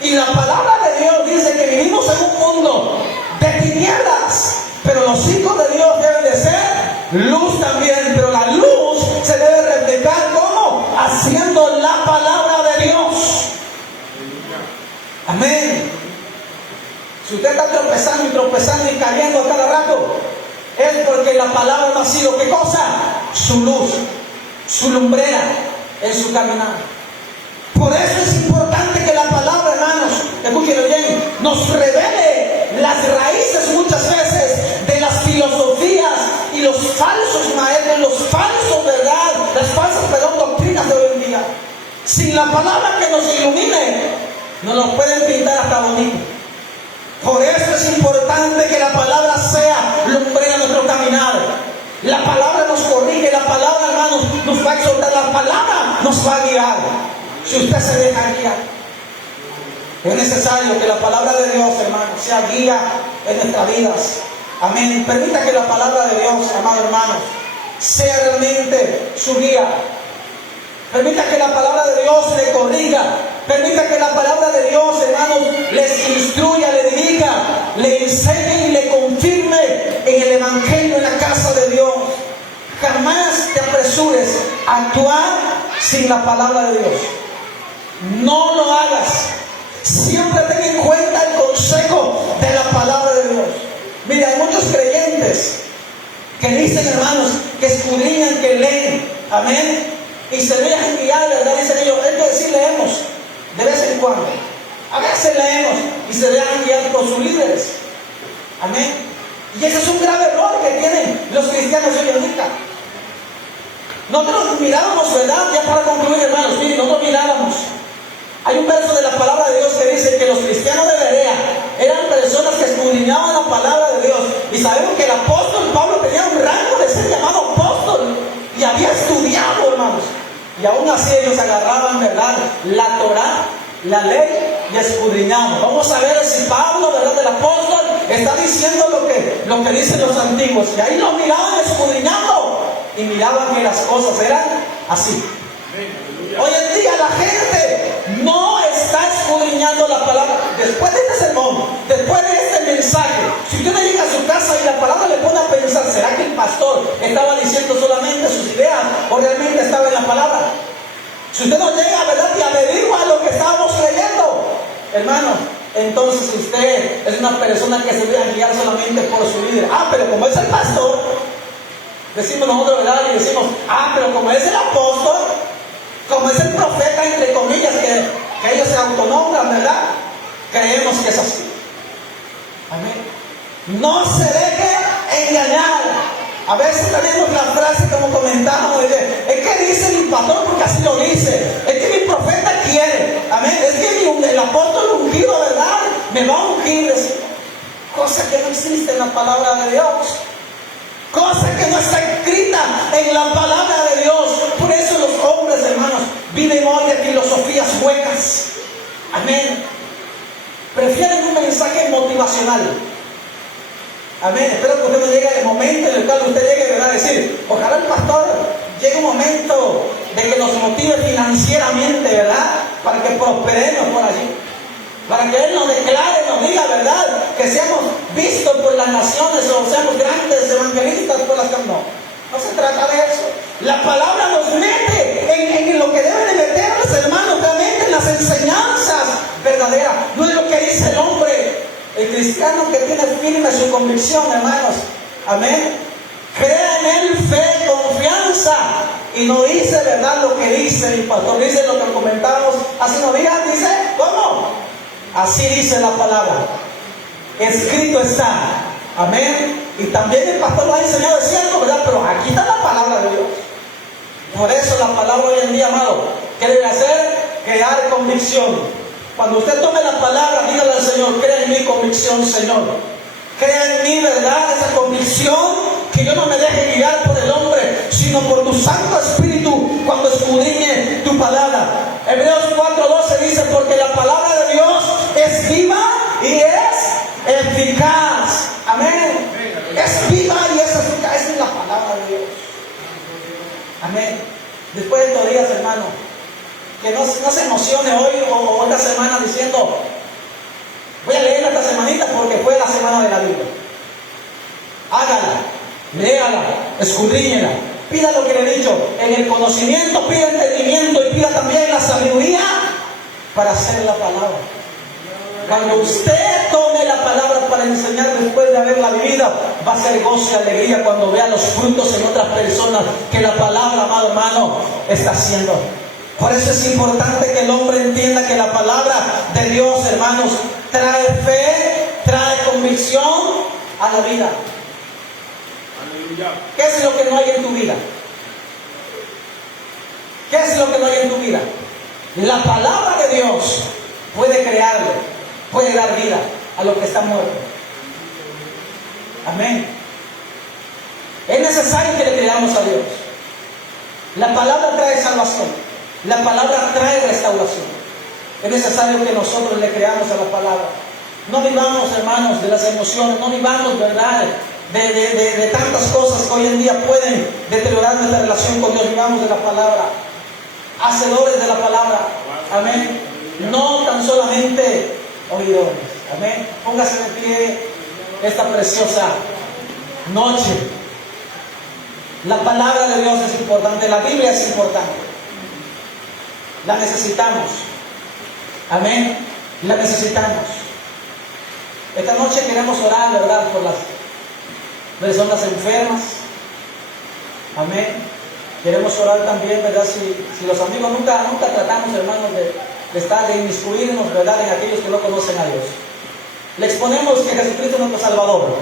Y la palabra de Dios dice que vivimos en un mundo de tinieblas, pero los hijos de Dios deben de ser luz también. Pero la luz se debe reflejar ¿cómo? Haciendo la palabra de Dios. Amén. Si usted está tropezando y cayendo a cada rato, es porque la palabra no ha sido ¿qué cosa? Su luz, su lumbrera en su caminar. Por eso es importante que la palabra, hermanos, escúchenlo bien, nos revele las raíces muchas veces de las filosofías y los falsos maestros, los falsos, ¿verdad? Las falsas, doctrinas de hoy en día. Sin la palabra que nos ilumine, nos lo pueden pintar hasta bonito. Por eso es importante que la palabra sea lumbrera a nuestro caminar. La palabra nos corrige, la palabra, hermanos, nos va a exhortar, la palabra nos va a guiar. Si usted se deja guiar, es necesario que la palabra de Dios, hermanos, sea guía en nuestras vidas. Amén. Permita que la palabra de Dios, amados hermanos, sea realmente su guía. Permita que la palabra de Dios le corrija. Permita que la palabra de Dios, hermanos, les instruya, le dirija, le enseñe y le confirme en el Evangelio, en la casa de Dios. Jamás te apresures a actuar sin la palabra de Dios. No lo hagas. Siempre ten en cuenta el consejo de la palabra de Dios. Mira, hay muchos creyentes que dicen, hermanos, que escudriñan, que leen, amén, y se dejan guiar, ¿verdad? Dicen ellos, es que sí leemos de vez en cuando, a veces leemos y se dejan guiar por sus líderes, amén. Y ese es un grave error que tienen los cristianos hoy en día. Nosotros mirábamos, ¿verdad? Ya para concluir, hermanos, miren, nosotros mirábamos. Hay un verso de la palabra de Dios que dice que los cristianos de Berea eran personas que escudriñaban la palabra de Dios. Y sabemos que el apóstol Pablo tenía un rango de ser llamado apóstol y había estudiado, hermanos. Y aún así ellos agarraban, ¿verdad?, la Torá, la ley, y escudriñaban. Vamos a ver si Pablo, ¿verdad?, del apóstol, está diciendo lo que dicen los antiguos. Y ahí lo miraban escudriñando y miraban que las cosas eran así. Hoy en día la gente no está escudriñando la palabra. Después de este sermón, después de este mensaje, si usted no llega a su casa y la palabra le pone a pensar, ¿será que el pastor estaba diciendo solamente sus ideas o realmente estaba en la palabra? Si usted no llega, ¿verdad?, y averigua lo que estábamos leyendo, hermano, entonces usted es una persona que se deja guiar solamente por su líder. Pero como es el pastor, decimos nosotros, ¿verdad?, y decimos, pero como es el apóstol, como es el profeta, entre comillas, que ellos se autonombran, ¿verdad?, creemos que es así. Amén. No se deje engañar. A veces tenemos la frase, como comentábamos, es que dice mi pastor porque así lo dice, es que mi profeta quiere, amén, es que el apóstol ungido, ¿verdad?, me va a ungir. Cosa que no existe en la palabra de Dios, cosa que no está escrita en la palabra de Dios. Por eso los hombres, hermanos, viven hoy de filosofías huecas, amén, prefieren un mensaje motivacional. Amén. Espero que usted no llegue al momento en el cual usted llegue, ¿verdad?, a decir, ojalá el pastor llegue un momento de que nos motive financieramente, ¿verdad?, para que prosperemos por allí, para que Él nos declare, nos diga, ¿verdad?, que seamos vistos por las naciones o seamos grandes evangelistas por las naciones. No se trata de eso. La palabra nos mete en lo que debe de meternos, hermanos, realmente en las enseñanzas verdaderas. No es lo que dice el hombre. El cristiano que tiene firme su convicción, hermanos, amén, crea en Él fe, confianza, y no dice, ¿verdad?, lo que dice el pastor, dice lo que comentábamos hace unos días, dice, ¿cómo? Así dice la palabra, escrito está, amén. Y también el pastor lo ha enseñado, es cierto, ¿verdad?, pero aquí está la palabra de Dios. Por eso la palabra hoy en día, amado, ¿qué debe hacer? Crear convicción. Cuando usted tome la palabra, dígale al Señor, crea en mi convicción, Señor. Crea en mí, ¿verdad?, esa convicción, que yo no me deje guiar por el hombre, sino por tu Santo Espíritu cuando escudriñe tu palabra. Hebreos 4:12 dice, porque la palabra de Dios es viva y es eficaz. Amén. Es viva y es eficaz. Esa es la palabra de Dios. Amén. Después de estos días, hermano, que no se emocione hoy o esta semana diciendo, voy a leer esta semanita porque fue la semana de la Biblia. Hágala, léala, escudriñela, pida lo que le he dicho, en el conocimiento, pida entendimiento y pida también la sabiduría para hacer la palabra. Cuando usted tome la palabra para enseñar después de haberla vivido, va a ser gozo y alegría cuando vea los frutos en otras personas que la palabra, amado hermano, está haciendo. Por eso es importante que el hombre entienda que la palabra de Dios, hermanos, trae fe, trae convicción a la vida. ¿Qué es lo que no hay en tu vida? ¿Qué es lo que no hay en tu vida? La palabra de Dios puede crearlo, puede dar vida a lo que está muerto. Amén. Es necesario que le creamos a Dios. La palabra trae salvación. La palabra trae restauración. Es necesario que nosotros le creamos a la palabra. No vivamos, hermanos, de las emociones. No vivamos, ¿verdad?, de tantas cosas que hoy en día pueden deteriorar nuestra relación con Dios. Vivamos de la palabra. Hacedores de la palabra. Amén. No tan solamente oidores. Amén. Póngase de pie esta preciosa noche. La palabra de Dios es importante. La Biblia es importante. La necesitamos. Amén. La necesitamos. Esta noche queremos orar, ¿verdad?, por las personas enfermas. Amén. Queremos orar también, ¿verdad? Si los amigos nunca tratamos, hermanos, de inmiscuirnos, ¿verdad?, en aquellos que no conocen a Dios. Le exponemos que Jesucristo es nuestro Salvador.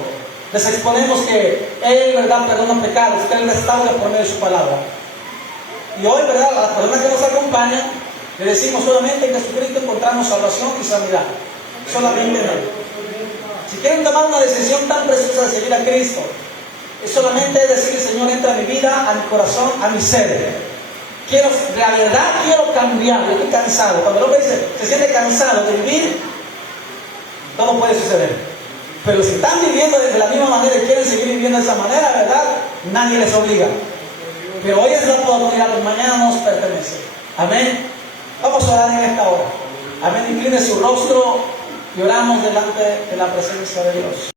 Les exponemos que Él, ¿verdad?, perdona pecados, que Él restaura por medio de su palabra. Y hoy, ¿verdad?, a las personas que nos acompañan, le decimos solamente en Jesucristo encontramos salvación y sanidad. Solamente en Él. Si quieren tomar una decisión tan preciosa de seguir a Cristo, es solamente decir: Señor, entra a mi vida, a mi corazón, a mi ser. Quiero, la verdad, quiero cambiar. Yo estoy cansado. Cuando el hombre se siente cansado de vivir, todo puede suceder. Pero si están viviendo de la misma manera y quieren seguir viviendo de esa manera, ¿verdad?, nadie les obliga. Pero hoy es la oportunidad, pues mañana nos pertenece. Amén. Vamos a orar en esta hora. Amén. Incline su rostro y oramos delante de la presencia de Dios.